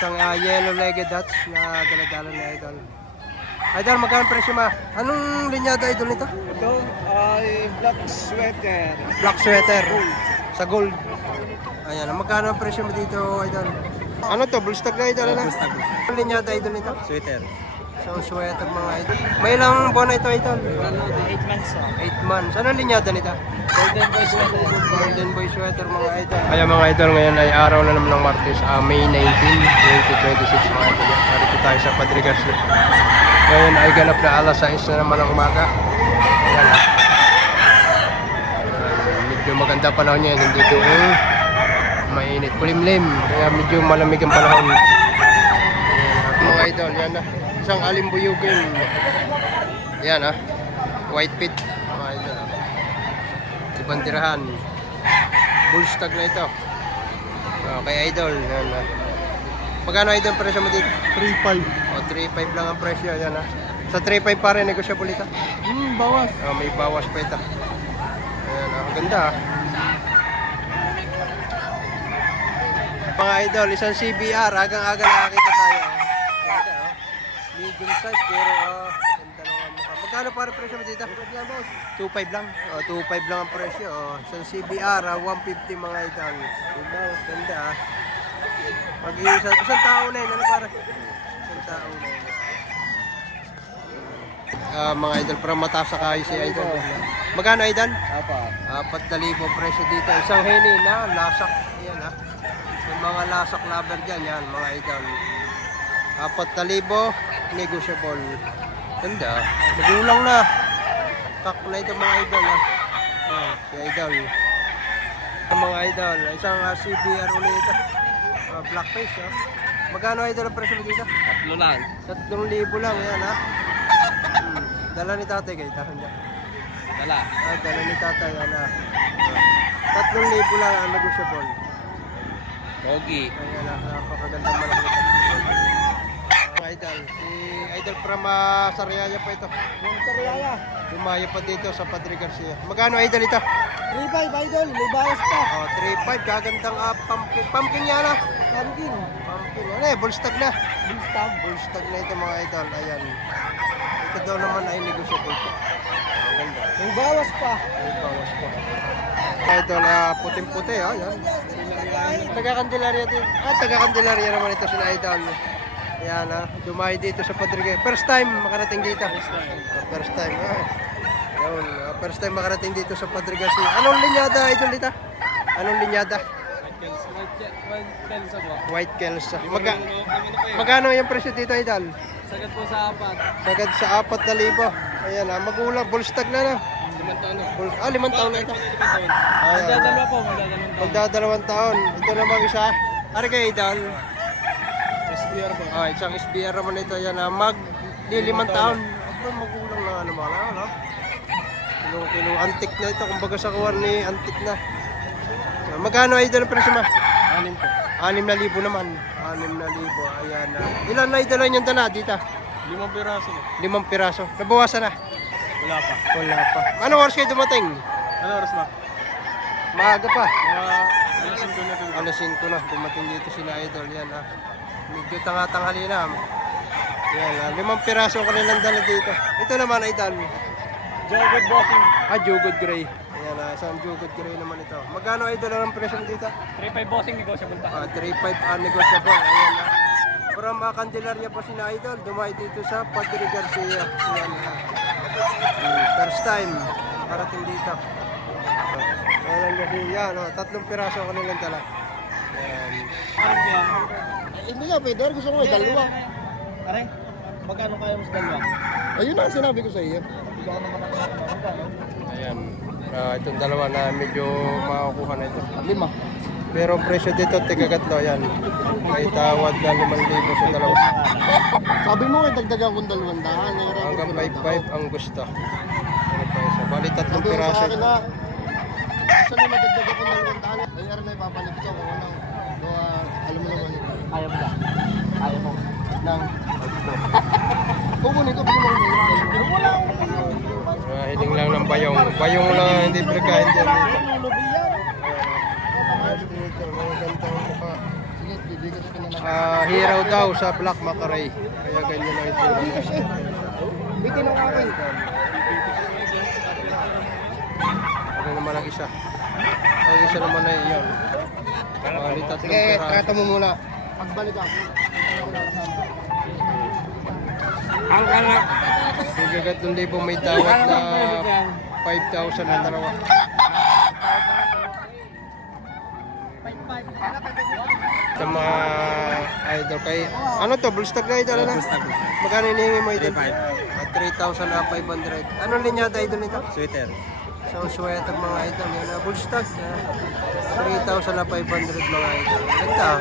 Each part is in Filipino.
isang yellow-legged Dutch na daladala ni Idol. Idol, magkano presyo ma? Anong linyada Idol nito? Ito ay black sweater. Black sweater. Sa gold. Ayan, magkano ang presyo mo dito Idol? Ano to? Bullstag na Idol? Ano? Anong linyada Idol nito? Sweater. So, sweater mga Idol. May ilang buwan na ito Idol? 8 months. 8 months. Anong linyada nito? Golden boy sweater. Golden Boy sweater mga idol. Kaya mga idol, ngayon ay araw na naman ng Martes, May 19, 2026 mga idol. Narito tayo sa Padre Garcia. Ngayon ay ganap na alas 6 na naman ng umaga. Ayan ah. Medyo maganda panahon niya, hindi doon mainit. Kulimlim, kaya medyo malamig ang panahon. Ayan, mga idol, yan ah. Isang alimbuyugin. Yan ah. White pit. Mga idol. Bandirahan. Bullstag na ito. Okay, Idol. Yan, magkano Idol presyo mo dito? 3.5. O, 3.5 lang ang presyo. Yan, sa 3.5 pa rin, negosyable ito. Bawas. May bawas pa ito. Ayan, ang ganda. Mga Idol, isang CBR. Agang-aga nakakita tayo. Ganda, medium size, pero ganda naman mukha. Magkano para presyo mo dito? 2.5 lang. 2.5 lang ang presyo. Isang CBR, 150 mga idol. Ganda ah. Isang tao na yun. Ano para? Isang tao na yun. Mga idol, para mataas sa kayo si idol. Magkano idol? 4,000 presyo dito. Isang heni na lasak. Yan ah. Yung mga lasak lover dyan. Yan mga idol. 4,000 negotiable. Ganda. Magulang na. Kak na ito mga idol. Si idol. Mga idol. Isang CBR ulit ito. Blackface. Magkano idol ang presyo mo dito? 3 lang. 3,000 lang. Yan ha. Dala ni tatay kayo. Dala. Dala ni tatay. Yan ha. 3,000 lang ang negosyable. Pogi. Ayan ha. Napakaganda malaki ito. Idol. Si Idol from Sariaya pa ito. Yung Sariaya. Lumaya pa dito sa Padre Garcia. Magkano Idol ito? 3.5 idol. May bawas pa. 3.5. Gagandang pumpkin yan ah. Pumpkin. Pumpkin. Ano eh, bullstag na. Bullstag. Bullstag na ito mga idol. Ayan. Ito daw naman ay negosyable po. Maganda. May bawas pa. May bawas po. Ito na puting-puti ah. Yan. Taga-Candelaria din. Taga-Candelaria naman ito sila idol. Yan ah. Dumayo dito sa Padre Garcia. First time makarating dito. First time. Yun. First time makarating dito sa Padre Garcia. Anong linyada idol dito? Anong linyada? White Kelsa. Magkano yung presyo dito idol? Sagad po sa 4. Sagad sa 4,000. Ayan ah. Magulang. Bullstag na na. 5 taon na. 5 taon na ito. Magdadalawa po. Magdadalawang taon. Ito namang isa. Ari kayo idol. SBR po. Isang SBR naman ito. Yan ah. Mag-5 taon. Magulang na ano mga ano. Kilo antik na ito. Kumbaga sa kuwan ni antik na. Magkano idol ang presyo ma? 6 po. 6,000 naman. 6,000. Ayan na. Ilan na idol ang yung dala dito? 5 piraso. 5 piraso. Nabawasan na? Wala pa. Wala pa. Anong oras kayo dumating? Ano oras ba? Maaga pa. Alas 5 na ito. Alas 5 na. Dumating dito sila idol. Yan ah. Medyo tanghali na. Yan ah. 5 piraso ko nilang dala dito. Ito naman idol. Jogod bossing. Jogod Gray. Ayan ah. Isang Jogod Gray naman ito. Magkano idol ang presyo dito? 3.5 bossing negotiable pa. 3.5 negotiable. Ayan ah. From Candelaria po si idol. Dumayo dito sa Padre Garcia. Ayan ah. First time. Parating dito. Ayan kasi yan. 3 piraso ko nilang dala. Ayan. Hindi nga pwede. Gusto ko may dalawa. Pare, magkano kaya mo sa dalawa? Ayun ang sinabi ko sa iyo. Ayan. Itong dalawa na medyo makakuha na ito. 5. Pero ang presyo dito, tigagatlo yan. May tawad na 5,000 sa dalawa. Sabi mo ay dagdagan kong 200. Hanggang 5,500 ang gusto. Bali 3 Sabi mo sa piraso. akin na gusto mo madagdagan kong 200. Ay aram na ipapalik ko kung ano. Alam mo naman ito. Ayaw mo ba? Ayaw mo. Nang kukunin ko pero wala akong Hiling lang ng bayong. Bayong lang hindi prekahin dyan dito. lulubi yan. Ayos dito, mga gantang mukha. Sige. Hero daw sa Black Macaray. Kaya ganyan ang ito. Bitin ang akin. Ano naman ang isa? Ang isa naman ay yun. Bali, tatlong Sige, piraso. trato mo muna. Pagbalik ako. Ang kanak. Bigagat ng libong may tawad na 5,000 na dalawa. Sa mga idol kay ano to, Bullstag na idol na? Magkano hinihingi mo idol? 3,500. Ano linyada idol nito? Sweater. So sweater mga idol, yan na Bullstag. 3,500 mga idol. Ganda.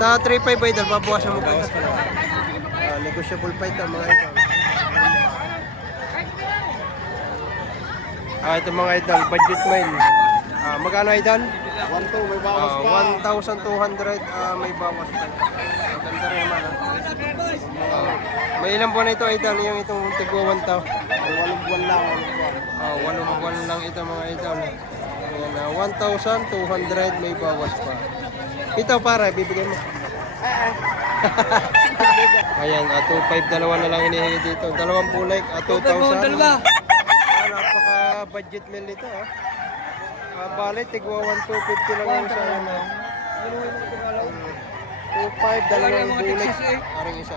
Sa 3,500 idol, babawasan mo pa. Negotiable pa ito mga idol. Ito mga idol, budget mile. Magkano idol? 1-2, may bawas pa. 1,200 may bawas pa. Maganda rin naman. May ilang buwan na ito idol, yung itong tigwa 1,000. 8 buwan lang. 8 buwan lang ito mga idol. Ayan, 1,200 may bawas pa. Ito para, bibigay mo. Ayan, 2,500 dalawa na lang hinihingi dito. Dalawang bulay, 2,000. Napaka budget meal nito. Bali, tigwa 1,250 lang yung isa. 2,500 dalawang bulay. Parang isa.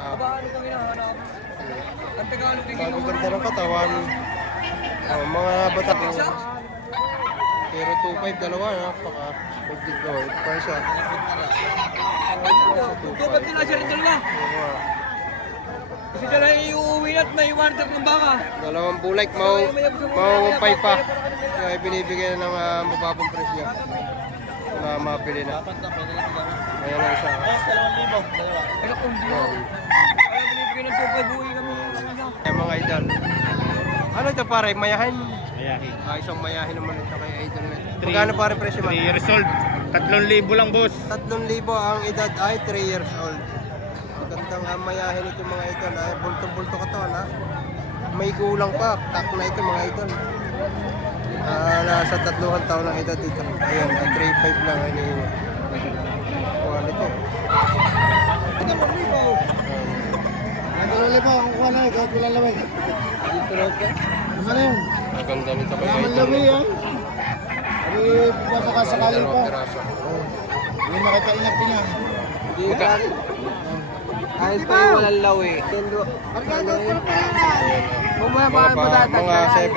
Pagkaganda ng katawan. Mga bata. Pero 2,500 dalawa. Napaka budget ko. Pa isa. Ba't din na siya rin dalawa? Kasi dala iuwi at may water ng baka. Dalawang bulay, mauumpay pa. Kaya binibigyan ng mababang presyo. Na mapili na. Ayan ang isa. Kaya kung di mo. Kaya binibigyan ng 2,500 uwi kami. Ayan mga idol. Ano ito pare? Mayahin? Mayahin. Isang mayahin naman ito kay idol net. Magkano pare presyo man? 3 years old. 3,000 lang boss. 3,000 ang edad ay 3 years old. Magandang mayahin ito mga idol. Ay, bulto-bulto ka to ha. May gulang pa. Kak na ito mga idol. Nasa 3 taon ng edad dito. Ayan, 3,500 lang ang hinihingi. Quality. Ano pa, ang kuha na, kahit walang lamay. Dito raw ka? Ano na yun? Maganda nito kay Walang idol. lamay yan. Ay, papakasakali Dalawang pa. piraso. Hindi makita inap niya. Kahit pa yung walang law eh. Mga 7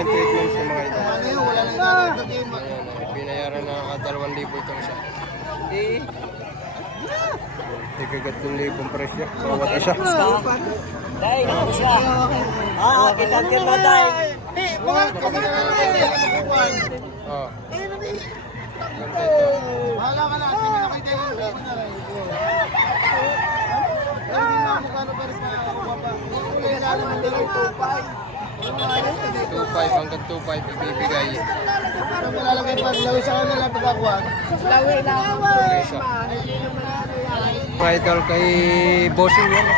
to 8 months yung mga ito. Ano yun, wala nang gagawin. Ayan, binayaran na 2,000 itong isa. Eh. Ikagat 2,000 presyo. Bawat isa. Dahil, siya. Kita na dahil. Oh. Wala ka na, hindi mo nakita yung hindi mo na rin. Hindi mo magkano pa rin pa. Hindi na naman nila yung 2,500 hanggang 2,500 ibibigay. Ano malalagay pa? Lawin sa kanila pagkakuha. Isa. Mga idol kay Bossing yan.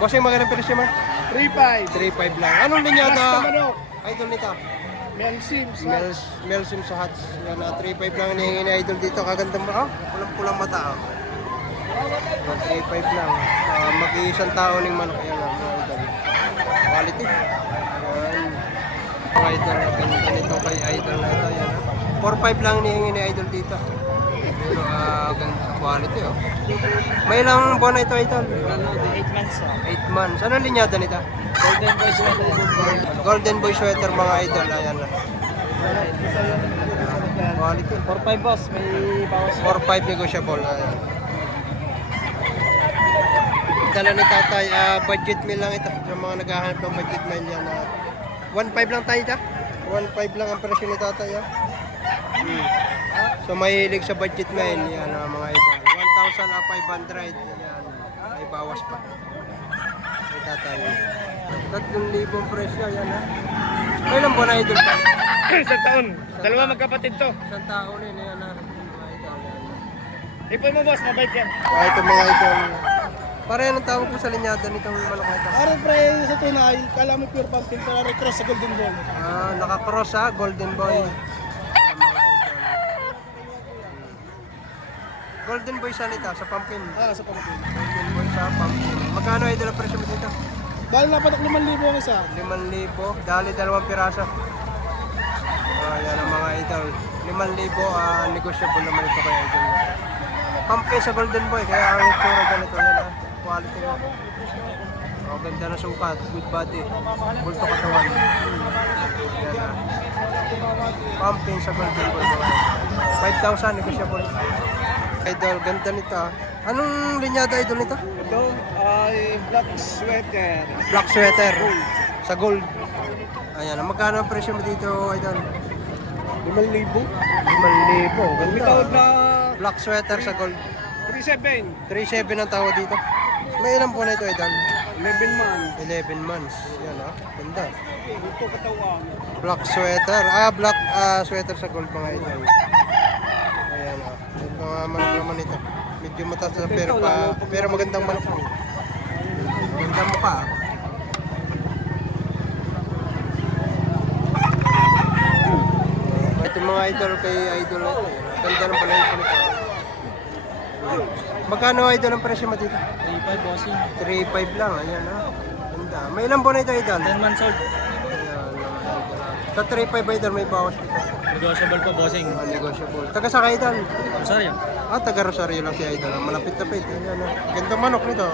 Bossing magandang presyo man? 3-5. 3,500 lang. Anong linyada? manok. Idol nito? Mel Sims. Melsim sa Hats. Yan, 3,500 lang hinihingi ni Idol dito. Kagandang ba? Pulang-pulang mata. 3,500 lang. Mag-iisang tao ng manok. Yan lang, mga Idol. Quality. Yan. Mga Idol, ganda nito kay Idol na ito. Yan, 4,500 lang hinihingi ni Idol dito. Pero ganda quality. Oh. May ilang buwan na ito, Idol? 8 months. 8 months. Anong linyada nito? Golden boy sweater. Golden Boy Sweater mga idol, ayan na. Quality. 4,500 boss. May bawas. 4,500 negotiable. Ayan. Dala ni tatay, budget meal lang ito. Sa mga naghahanap ng budget meal yan. 1,500 lang tayo ta? 1,500 lang ang presyo ni tatay. So mahilig sa budget meal yan mga idol. 1,500 yan. May bawas pa. May tatay. 3,000 presyo yan ha. May ilang buwan na idol pa? Isang taon. Dalawa magkapatid to. Isang tao rin yan ha. Mga idol yan. Ipon mo boss, mabait yan. Ito mga idol. Para yan ang tawag ko sa linyada nitong manok na ito. Araw pre, sa tunay, kala mo pure pumpkin, pero cross sa Golden Ball. Nakakross ha, Golden Boy. Golden Boy Sanita sa Pumpkin. Sa pamangkin. Golden Boy sa Pumpkin. Magkano idol ang presyo mo dito? Dahil napatak 5,000 ang isa. 5,000. Dali 2 piraso. Yan ang mga idol. 5,000. Negotiable naman ito kay idol. Pumpkin sa Golden Boy. Kaya ang itsura ganito. Yan quality mo. Ganda na sukat. Good body. Bulto katawan. Yan Pumpkin sa Golden Boy. 5,000 negotiable. Idol, ganda nito. Anong linyada idol nito? Ito ay black sweater. Black sweater. Sa gold. Ayan, magkano ang presyo mo dito, idol? 5,000. 5,000. Ganda. na Black sweater sa gold. 3,700. 3,700 ang tawad dito. May ilan po na ito, idol? 11 months. 11 months. Yan ganda. Ito katawan. Black sweater. Black sweater sa gold mga idol. Ayan Ito manok naman ito. Medyo mataas na pero magandang manok. Magandang mukha. Ito mga idol kay idol ito. Ganda ng balay ko nito. Magkano idol ang presyo mo dito? 3,500 bossing. 3,500 lang. Ayan Ganda. May ilan po na ito idol? 10 months old. Sa 3,500 idol may bawas dito. Negotiable po bossing. Negotiable. Taga sa ka idol? Sorry. Taga Rosario lang si idol. Malapit-lapit. Ayan Ganda manok nito.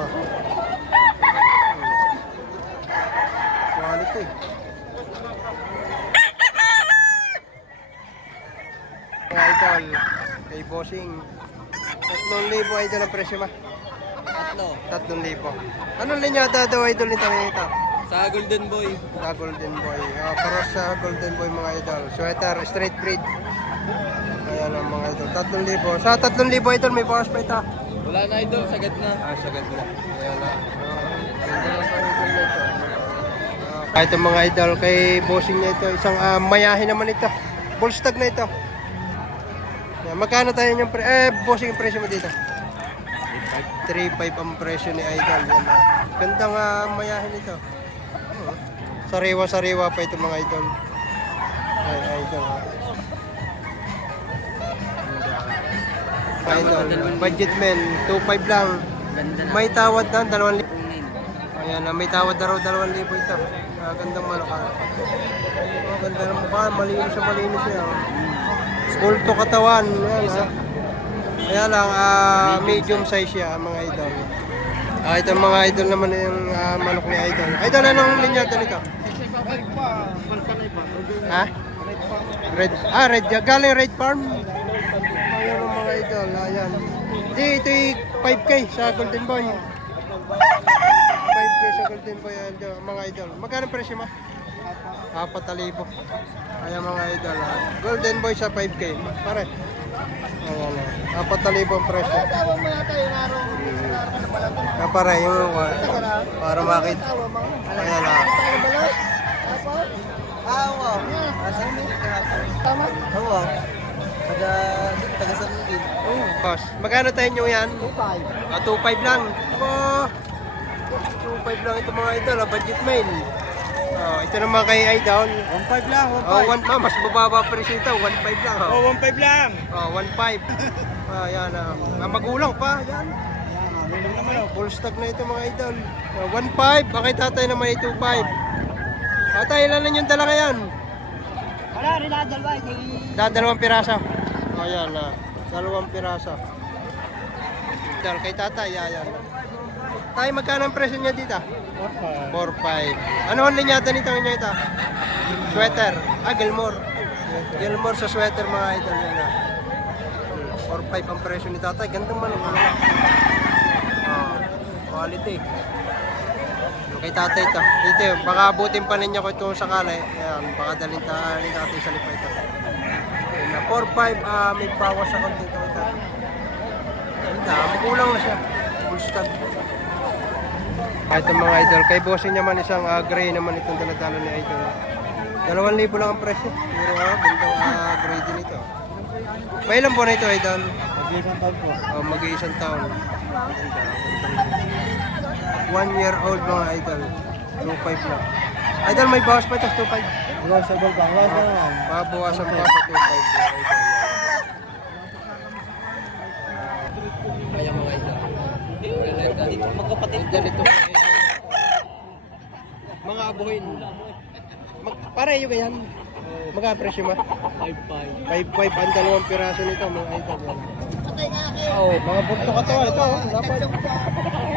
Quality. Mga idol, kay bossing. 3,000 idol ang presyo ba? 3,000. Anong linyada daw idol nito nito? Sa Golden Boy. Sa Golden Boy. Para sa Golden Boy mga idol. Sweater, straight breed. Ayan ang mga idol. 3,000. Sa 3,000 idol may bawas pa ito. Wala na idol, sagad na. Sagad na. Ayan na. Ganda lang sa idol na ito. Kahit ang mga idol kay bossing niya ito. Isang mayahin naman ito. Bullstag na ito. Ayan, magkano tayo yung bossing yung presyo mo dito? 3,500 ang presyo ni idol. Yan gandang mayahin ito. Sariwa-sariwa pa ito mga idol. Ay, idol. Idol, budget men, 2,500 lang. May tawad na, 2,000. Ayan, may tawad na raw 2,000 ito. Gandang manok. Ganda ng mukha, malinis siya. Bulto katawan. Yan, Kaya lang, medium size siya mga idol. Ito mga idol naman yung manok ni idol. Idol, anong linyada nito? Ha? Red. Red. Galing Red Farm. Ayan ang mga idol. Ayan. Ito yung 5K sa Golden Boy. 5K sa Golden Boy. Mga idol. Magkano presyo mo? 4,000. Ayan mga idol. Golden Boy sa 5K. Pare. Ayan. 4,000 ang presyo. Pare yung para makita. Ayan na. Wow. Tama? Oo. Taga sa Miguel. Boss, magkano tayo nyo yan? 2,500 lang. 2,500 lang ito mga idol. Budget mail. Ito naman kay idol. 1,500 lang, 1,500. Mas mababa presyo ito. 1,500 lang. 1,500 lang. 1,500. Yan. Magulang pa. Yan. Full stock na ito mga idol. 1,500. Bakit tatay naman ay 2,500? Tatay, ilan lang yung dala ngayon? Wala rin na dalawa. Dalawang piraso. Ayan na. 2 piraso. Idol, kay tatay. Ayan. Tay, magkano ang presyo niya dito? 4,500. Ano ang linyada nito ito? Sweater. Gilmore. Gilmore sa sweater mga idol. Yan na. 4,500 ang presyo ni tatay. Gandang manok. Quality. Kay tatay ito. Dito, baka abutin pa ninyo ko ito sakali. Ayan, baka dalhin ni tatay sa lipa ito. 4,500, may bawas sa konti ito. Ganda, magulang na siya. Full stag. Ito mga idol, kay bossing naman isang gray naman itong daladala ni idol. 2,000 lang ang presyo. Pero gandang gray din ito. May ilan po na ito idol? Mag-iisang taon po. Mag-iisang taon. 1 year old mga idol. 2,500 lang. Idol, may bawas pa ito, 2,500. Wala sa balba. Wala sa naman. Babawasan pa sa 2,500 mga idol. Magkapatid. Ganito. Mga abuhin. Pareho ganyan. Magka-presyo mo? 5-5. 5-5 ang dalawang piraso nito mga idol. Yan. Oo. Mga bunto ka to. Ito. Dapat.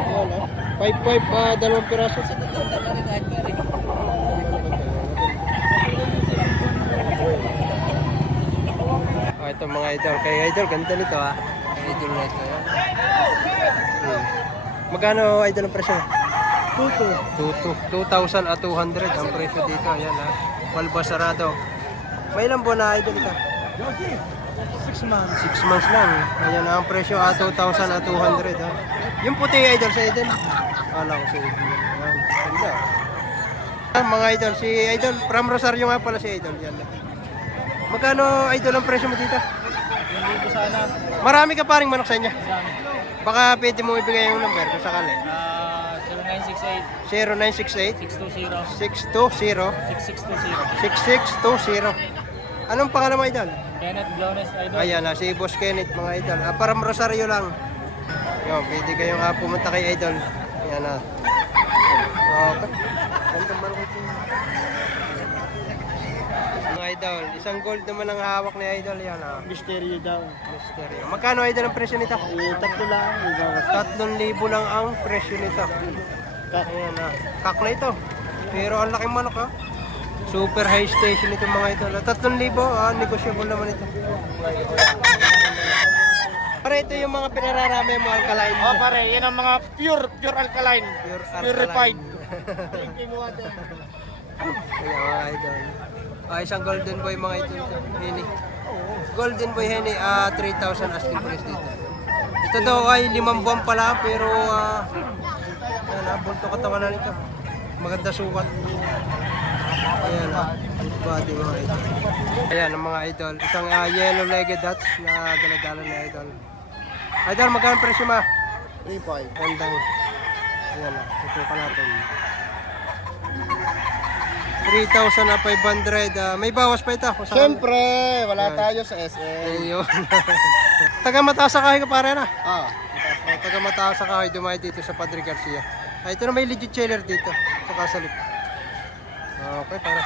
Yan, 5-5 dalawang piraso. Ito mga idol. Kay idol, ganda nito ha. Idol na ito. Yan. Magkano idol ang presyo? 2,200 ang presyo dito. Ayan ha. Balba sarado. May ilang buwan na idol ito? 6 months. 6 months lang. Ayan ang presyo 2,200 ha. Yung puti idol sa Eden. Kala ko sa Eden. Ayan. Ganda. Mga idol, si idol from Rosario nga pala si idol. Yan. Magkano idol ang presyo mo dito? Hindi ko sana. Marami ka paring manok sa inyo. Baka pwede mo ibigay yung number kung sakali. 0968 0968 620 620 6620. 6620. Anong pangalan mo idol? Kenneth Blownes Idol. Ayan na, si Boss Kenneth mga idol. From Rosario lang. Yo, pwede kayong pumunta kay idol. Ayan na. Okay. Ganda man ko ito. Mga idol, isang gold naman ang hawak ni idol. Yan ha. Misteryo daw. Misteryo. Magkano idol ang presyo nito? Tatlo lang. 3,000 lang ang presyo nito. Ayan na. Kak na ito. Pero ang laking manok ha. Super high station ito mga ito. 3,000, negotiable naman ito. Para ito yung mga pinararami mo alkaline. Oh pare, yan ang mga pure alkaline. Pure Purified. Drinking water. Ayan mga idol. Isang golden boy mga ito. Henny. Golden boy Henny, 3,000 asking price dito. Ito daw ay 5 buwan pala pero yan bulto katawan na nito. Maganda sukat. Ayan good body mga idol. Ayan ang mga idol. Isang yellow-legged Dutch na daladala ni idol. Idol, magkano presyo ma? 3.5. Gandang. Ayan na, tutukan natin. 3,500. May bawas pa ito. Siyempre, wala tayo sa SM. Ayun. Taga Mataas sa Kahoy ka pare na. Ah, Taga Mataas sa Kahoy, dumayo dito sa Padre Garcia. Ito na may legit chiller dito. Sa kasalip. Okay, para.